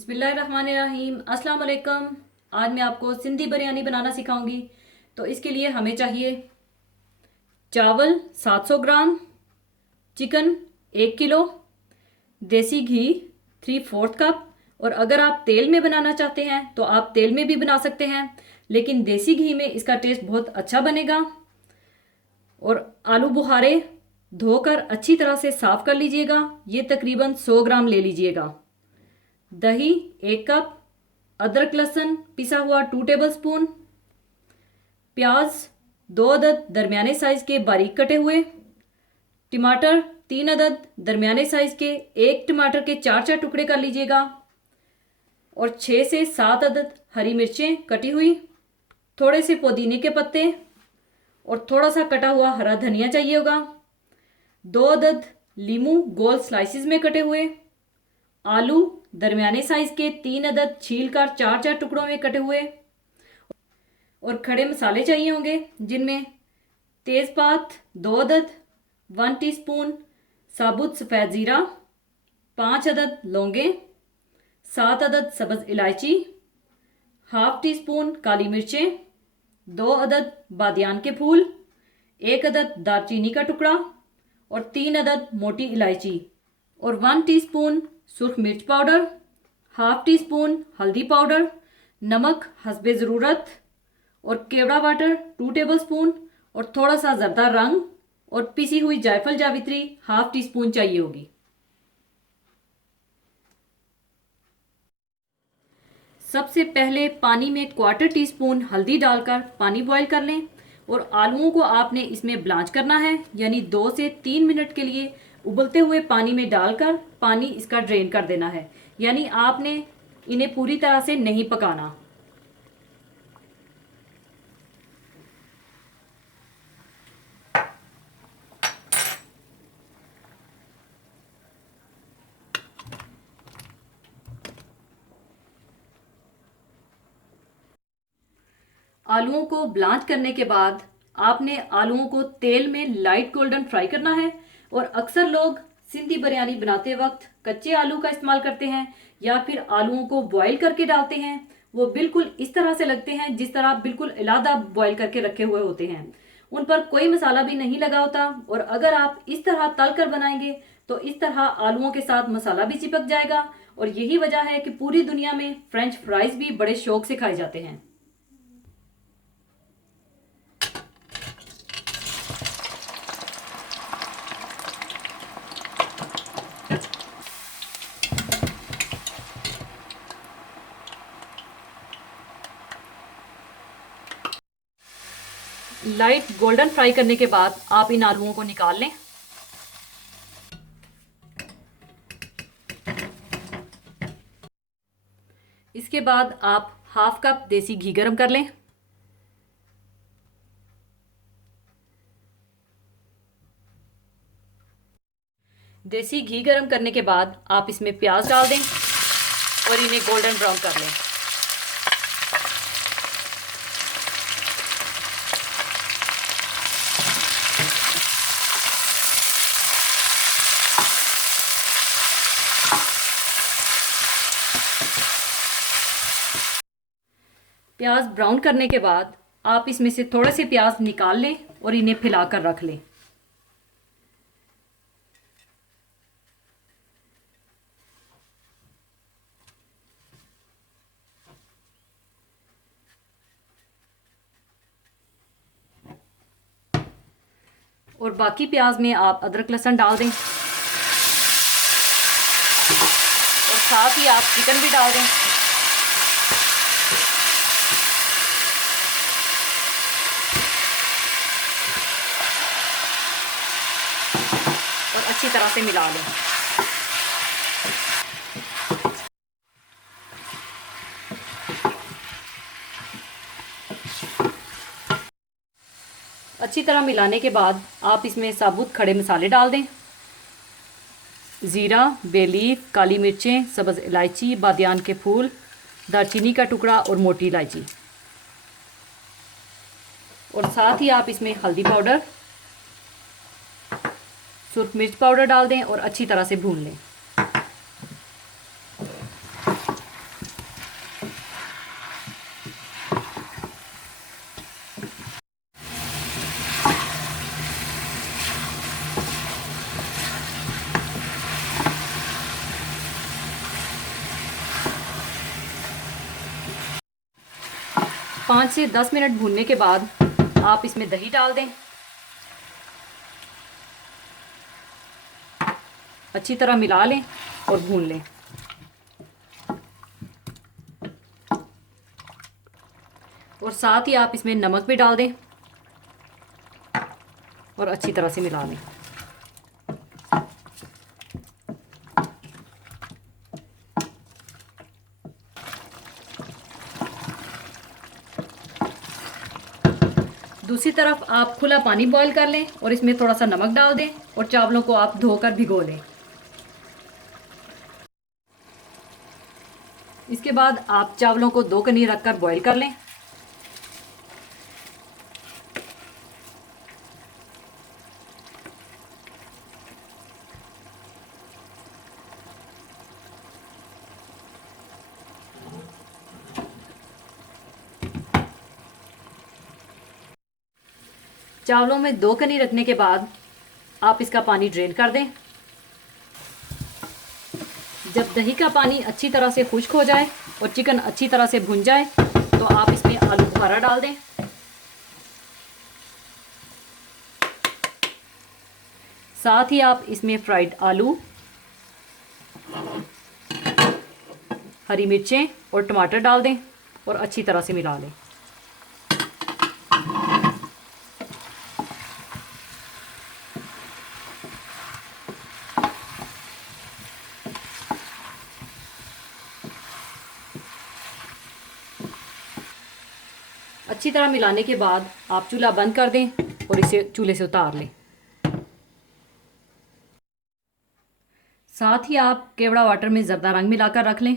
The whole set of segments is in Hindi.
बिस्मिल्लाहिर्रहमानिर्रहीम। अस्सलाम वालेकुम। आज मैं आपको सिंधी बिरयानी बनाना सिखाऊंगी। तो इसके लिए हमें चाहिए चावल 700 ग्राम, चिकन 1 किलो, देसी घी 3/4 कप। और अगर आप तेल में बनाना चाहते हैं तो आप तेल में भी बना सकते हैं, लेकिन देसी घी में इसका टेस्ट बहुत अच्छा बनेगा। और आलू बुखारे धोकर अच्छी तरह से साफ़ कर लीजिएगा। ये तकरीबन 100 ग्राम ले लीजिएगा। दही 1 कप, अदरक लहसुन पिसा हुआ 2 टेबल स्पून, प्याज 2 अदद दरमियाने साइज़ के बारीक कटे हुए, टमाटर 3 अदद दरमियाने साइज़ के, एक टमाटर के 4 टुकड़े कर लीजिएगा। और 6 से 7 अदद हरी मिर्चें कटी हुई, थोड़े से पुदीने के पत्ते और थोड़ा सा कटा हुआ हरा धनिया चाहिए होगा। 2 अदद लीमू गोल स्लाइसिस में कटे हुए, आलू दरमियाने साइज के 3 अदद छील कर 4 टुकड़ों में कटे हुए। और खड़े मसाले चाहिए होंगे, जिनमें तेज़पात 2 अदद, 1 टीस्पून साबुत सफ़ेद ज़ीरा, 5 अदद लौंगे, 7 अदद सब्ज़ इलायची, हाफ टी स्पून काली मिर्चें, 2 अदद बादियान के फूल, 1 अदद दालचीनी का टुकड़ा और 3 अदद मोटी इलायची। और 1 टीस्पून सुरख मिर्च पाउडर, हाफ टी स्पून हल्दी पाउडर, नमक हस्बे ज़रूरत और केवड़ा वाटर 2 टेबल स्पून और थोड़ा सा ज़रदा रंग और पिसी हुई जायफल जावित्री हाफ टी स्पून चाहिए होगी। सबसे पहले पानी में 1/4 टीस्पून हल्दी डालकर पानी बॉईल कर लें और आलूओं को आपने इसमें ब्लांच करना है, यानी 2 से 3 मिनट के लिए उबलते हुए पानी में डालकर पानी इसका ड्रेन कर देना है, यानी आपने इन्हें पूरी तरह से नहीं पकाना। आलूओं को ब्लांच करने के बाद आपने आलूओं को तेल में लाइट गोल्डन फ्राई करना है। और अक्सर लोग सिंधी बिरयानी बनाते वक्त कच्चे आलू का इस्तेमाल करते हैं या फिर आलूओं को बॉईल करके डालते हैं। वो बिल्कुल इस तरह से लगते हैं जिस तरह बिल्कुल अलहदा बॉईल करके रखे हुए होते हैं। उन पर कोई मसाला भी नहीं लगा होता। और अगर आप इस तरह तल कर बनाएंगे तो इस तरह आलूओं के साथ मसाला भी चिपक जाएगा। और यही वजह है कि पूरी दुनिया में फ्रेंच फ्राइज भी बड़े शौक से खाए जाते हैं। लाइट गोल्डन फ्राई करने के बाद आप इन आलूओं को निकाल लें। इसके बाद आप हाफ कप देसी घी गरम कर लें। देसी घी गरम करने के बाद आप इसमें प्याज डाल दें और इन्हें गोल्डन ब्राउन कर लें। प्याज ब्राउन करने के बाद आप इसमें से थोड़े से प्याज निकाल लें और इन्हें फैलाकर रख लें। और बाकी प्याज में आप अदरक लहसुन डाल दें और साथ ही आप चिकन भी डाल दें। और अच्छी तरह से मिला लें। अच्छी तरह मिलाने के बाद आप इसमें साबुत खड़े मसाले डाल दें। ज़ीरा, बेलीफ, काली मिर्चें, सब्ज़ इलायची, बादियान के फूल, दालचीनी का टुकड़ा और मोटी इलायची। और साथ ही आप इसमें हल्दी पाउडर, सुरख मिर्च पाउडर डाल दें और अच्छी तरह से भून लें। 5 से 10 मिनट भूनने के बाद आप इसमें दही डाल दें। अच्छी तरह मिला लें और भून लें। और साथ ही आप इसमें नमक भी डाल दें और अच्छी तरह से मिला लें। दूसरी तरफ आप खुला पानी बॉईल कर लें और इसमें थोड़ा सा नमक डाल दें और चावलों को आप धोकर भिगो लें। इसके बाद आप चावलों को 2 कनी रखकर बॉईल कर लें। चावलों में 2 कनी रखने के बाद आप इसका पानी ड्रेन कर दें। जब दही का पानी अच्छी तरह से खुश्क हो जाए और चिकन अच्छी तरह से भुन जाए तो आप इसमें आलू बुखारा डाल दें। साथ ही आप इसमें फ्राइड आलू, हरी मिर्चें और टमाटर डाल दें और अच्छी तरह से मिला लें। अच्छी तरह मिलाने के बाद आप चूल्हा बंद कर दें और इसे चूल्हे से उतार लें। साथ ही आप केवड़ा वाटर में ज़र्दा रंग मिलाकर रख लें।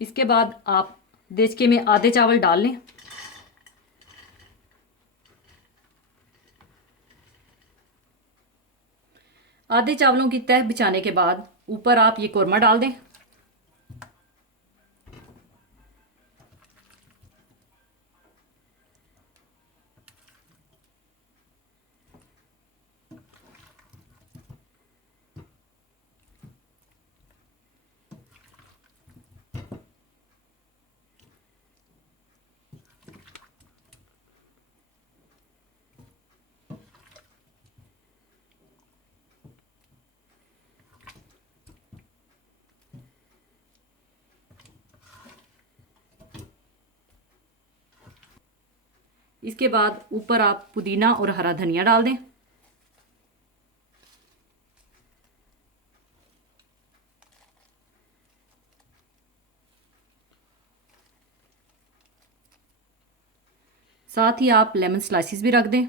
इसके बाद आप देचके में आधे चावल डाल लें। आधे चावलों की तह बिछाने के बाद ऊपर आप ये कोरमा डाल दें। इसके बाद ऊपर आप पुदीना और हरा धनिया डाल दें। साथ ही आप लेमन स्लाइसिस भी रख दें।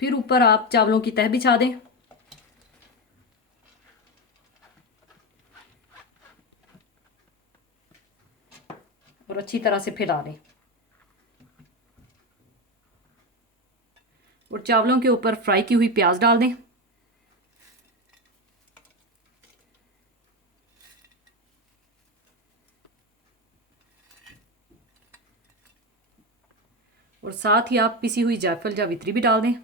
फिर ऊपर आप चावलों की तह बिछा दें। और अच्छी तरह से फैला लें और चावलों के ऊपर फ्राई की हुई प्याज डाल दें। और साथ ही आप पिसी हुई जायफल जावित्री भी डाल दें।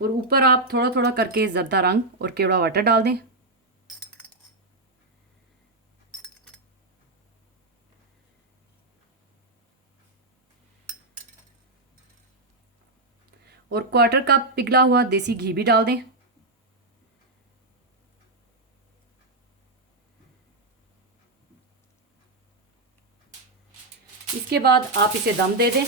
और ऊपर आप थोड़ा थोड़ा करके ज़र्दा रंग और केवड़ा वाटर डाल दें। और क्वार्टर कप पिघला हुआ देसी घी भी डाल दें। इसके बाद आप इसे दम दे दें।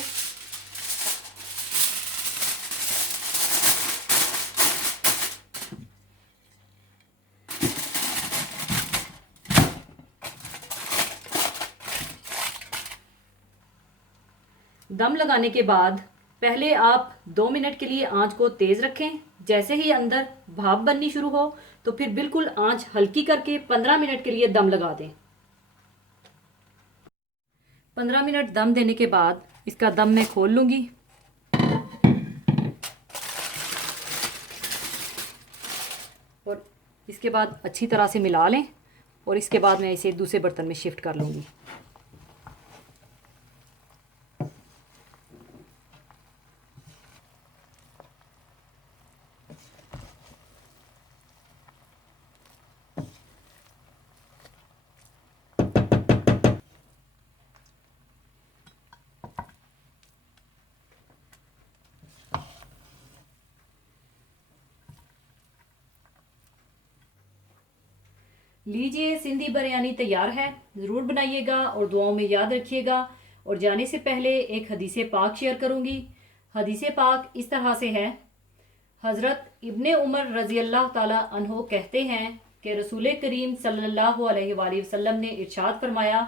दम लगाने के बाद पहले आप 2 मिनट के लिए आंच को तेज़ रखें। जैसे ही अंदर भाप बननी शुरू हो तो फिर बिल्कुल आंच हल्की करके 15 मिनट के लिए दम लगा दें। 15 मिनट दम देने के बाद इसका दम मैं खोल लूँगी। इसके बाद अच्छी तरह से मिला लें और इसके बाद मैं इसे दूसरे बर्तन में शिफ्ट कर लूँगी। लीजिए, सिंधी बिरयानी तैयार है। ज़रूर बनाइएगा और दुआओं में याद रखिएगा। और जाने से पहले एक हदीस पाक शेयर करूँगी। हदीस पाक इस तरह से है। हज़रत इब्ने उमर रज़ी अल्लाह ताला अन्हो कहते हैं कि रसूल करीम सल्लल्लाहु अलैहि वसल्लम ने इरशाद फरमाया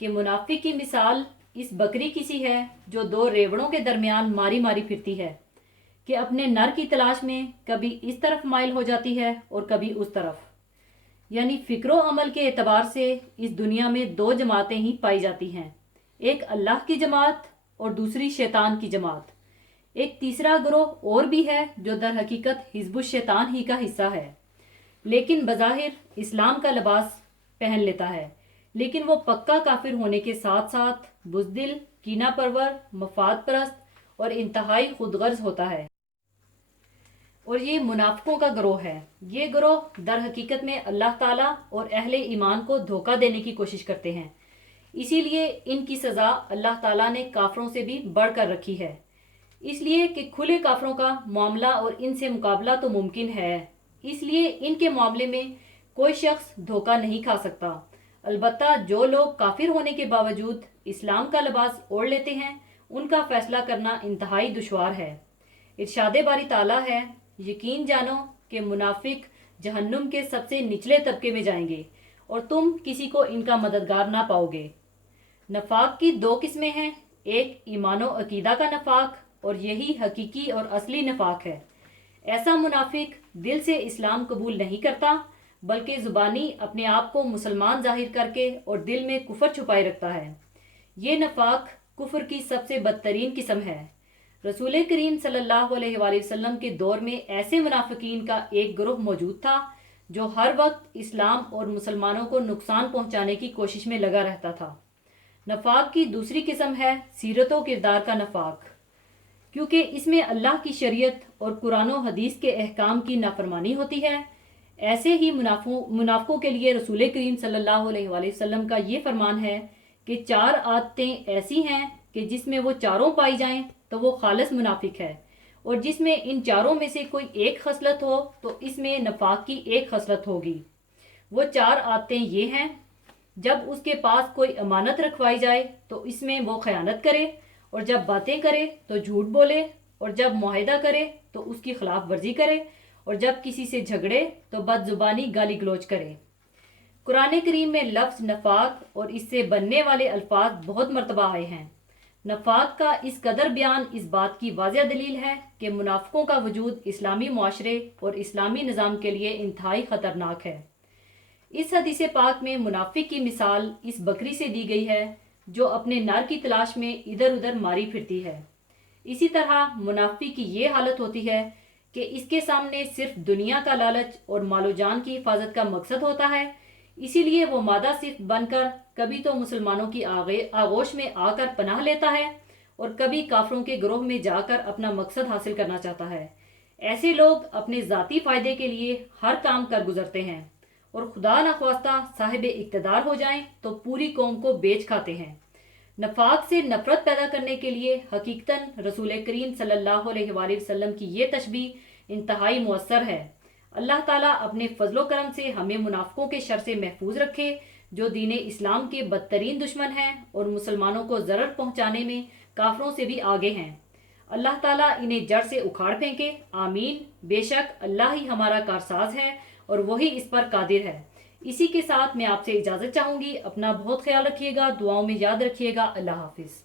कि मुनाफिक की मिसाल इस बकरी की सी है जो दो रेवड़ों के दरमियान मारी मारी फिरती है कि अपने नर की तलाश में कभी इस तरफ माइल हो जाती है और कभी उस तरफ। यानी फ़िक्र अमल के एतबार से इस दुनिया में दो जमातें ही पाई जाती हैं, एक अल्लाह की जमात और दूसरी शैतान की जमात। एक तीसरा ग्रोह और भी है जो दर हकीकत हिज़्बुश शैतान ही का हिस्सा है, लेकिन बज़ाहिर इस्लाम का लिबास पहन लेता है, लेकिन वो पक्का काफिर होने के साथ साथ बुज़दिल, कीना परवर, मफाद परस्त और इंतहाई खुदगर्ज होता है। और ये मुनाफिकों का गिरोह है। ये गिरोह दर हकीकत में अल्लाह ताला और अहले ईमान को धोखा देने की कोशिश करते हैं। इसीलिए इनकी सज़ा अल्लाह ताला ने काफरों से भी बढ़कर रखी है, इसलिए कि खुले काफरों का मामला और इनसे मुकाबला तो मुमकिन है। इसलिए इनके मामले में कोई शख्स धोखा नहीं खा सकता। अलबत्ता जो लोग काफिर होने के बावजूद इस्लाम का लिबास ओढ़ लेते हैं, उनका फैसला करना इंतहाई दुश्वार है। इरशादे बारी ताला है, यकीन जानो कि मुनाफिक जहन्नुम के सबसे निचले तबके में जाएंगे और तुम किसी को इनका मददगार ना पाओगे। नफाक की दो किस्में हैं, एक ईमानो अकीदा का नफाक और यही हकीकी और असली नफाक है। ऐसा मुनाफिक दिल से इस्लाम कबूल नहीं करता, बल्कि ज़ुबानी अपने आप को मुसलमान जाहिर करके और दिल में कुफर छुपाए रखता है। ये नफाक कुफर की सबसे बदतरीन किस्म है। रसूल करीम सल्लल्लाहु अलैहि वसल्लम के दौर में ऐसे मुनाफिकीन का एक ग्रुप मौजूद था जो हर वक्त इस्लाम और मुसलमानों को नुकसान पहुंचाने की कोशिश में लगा रहता था। नफाक की दूसरी किस्म है सीरत व किरदार का नफाक, क्योंकि इसमें अल्लाह की शरीयत और कुरान व हदीस के अहकाम की नाफरमानी होती है। ऐसे ही मुनाफिकों के लिए रसूल करीम सल्लल्लाहु अलैहि वसल्लम का ये फरमान है कि चार आदतें ऐसी हैं कि जिसमें वो चारों पाई जाएं तो वो खालिस मुनाफिक है, और जिसमें इन चारों में से कोई एक खसलत हो तो इसमें नफाक की एक खसलत होगी। वो चार आदतें ये हैं, जब उसके पास कोई अमानत रखवाई जाए तो इसमें वो खयानत करे, और जब बातें करे तो झूठ बोले, और जब मुआहिदा करे तो उसकी खिलाफ वर्जी करे, और जब किसी से झगड़े तो बदजुबानी गाली गलोच करे। कुरान करीम में लफ्ज़ नफाक और इससे बनने वाले अल्फाज बहुत मरतबा आए हैं। नफाक का इस कदर बयान इस बात की वाज़ह दलील है कि मुनाफिकों का वजूद इस्लामी मुआशरे और इस्लामी निज़ाम के लिए इंतहाई ख़तरनाक है। इस हदीस पाक में मुनाफिक की मिसाल इस बकरी से दी गई है जो अपने नर की तलाश में इधर उधर मारी फिरती है। इसी तरह मुनाफिक की ये हालत होती है कि इसके सामने सिर्फ दुनिया का लालच और मालो जान की हिफाजत का मकसद होता है। इसीलिए वो मादा सिर्फ बनकर कभी तो मुसलमानों की आगोश में आकर पनाह लेता है और कभी काफरों के ग्रोह में जाकर अपना मकसद हासिल करना चाहता है। ऐसे लोग अपने ज़ाती फ़ायदे के लिए हर काम कर गुजरते हैं और खुदा न ख्वास्ता साहिब इक़्तिदार हो जाएं तो पूरी कौम को बेच खाते हैं। नफाक से नफरत पैदा करने के लिए हकीकतन रसूल करीम सल्लल्लाहु अलैहि वसल्लम की ये तशबीह इंतहाई मुअस्सर है। अल्लाह ताला अपने फजलो करम से हमें मुनाफिकों के शर से महफूज रखे, जो दीन इस्लाम के बदतरीन दुश्मन हैं और मुसलमानों को ज़रर पहुंचाने में काफरों से भी आगे हैं। अल्लाह ताला इन्हें जड़ से उखाड़ फेंके, आमीन। बेशक अल्लाह ही हमारा कारसाज है और वही इस पर कादिर है। इसी के साथ मैं आपसे इजाज़त चाहूँगी। अपना बहुत ख्याल रखिएगा, दुआओं में याद रखिएगा। अल्लाह हाफिज़।